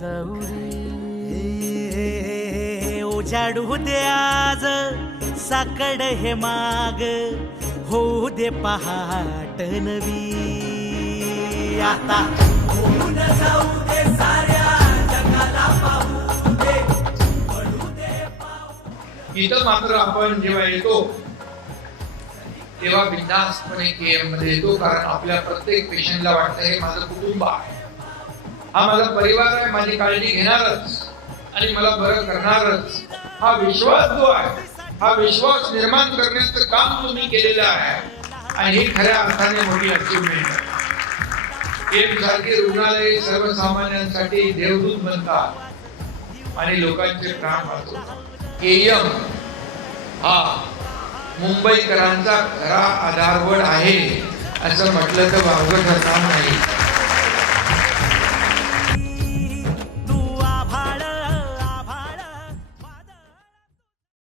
जाऊ रे. उजाडू दे आज. साकड हे माग. होऊ दे पहाट नवी. आता होऊन जाऊ दे साऱ्या जगाला पाहू दे. पडू दे इथं मात्र आपण जेव्हा येतो तेव्हा बिंदासपणे केएममध्ये येतो कारण आपल्या प्रत्येक पेशंटला वाटतं हे माझं कुटुंब आहे. हा माझा परिवार आहे माझी काळजी घेणारच आणि मला बरं करणारच. हा विश्वास जो आहे हा विश्वास निर्माण करण्याचं काम तुम्ही केलेलं आहे आणि ही खऱ्या अर्थाने मोठी अचिव्हमेंट आहे. एम सारखे रुग्णालय सर्वसामान्यांसाठी देवदूत बनतात आणि लोकांचे प्राण वाचवतात. एम हा मुंबईकरांचा खरा आधारवड आहे असं म्हटलं तर वावगं ठरणार नाही.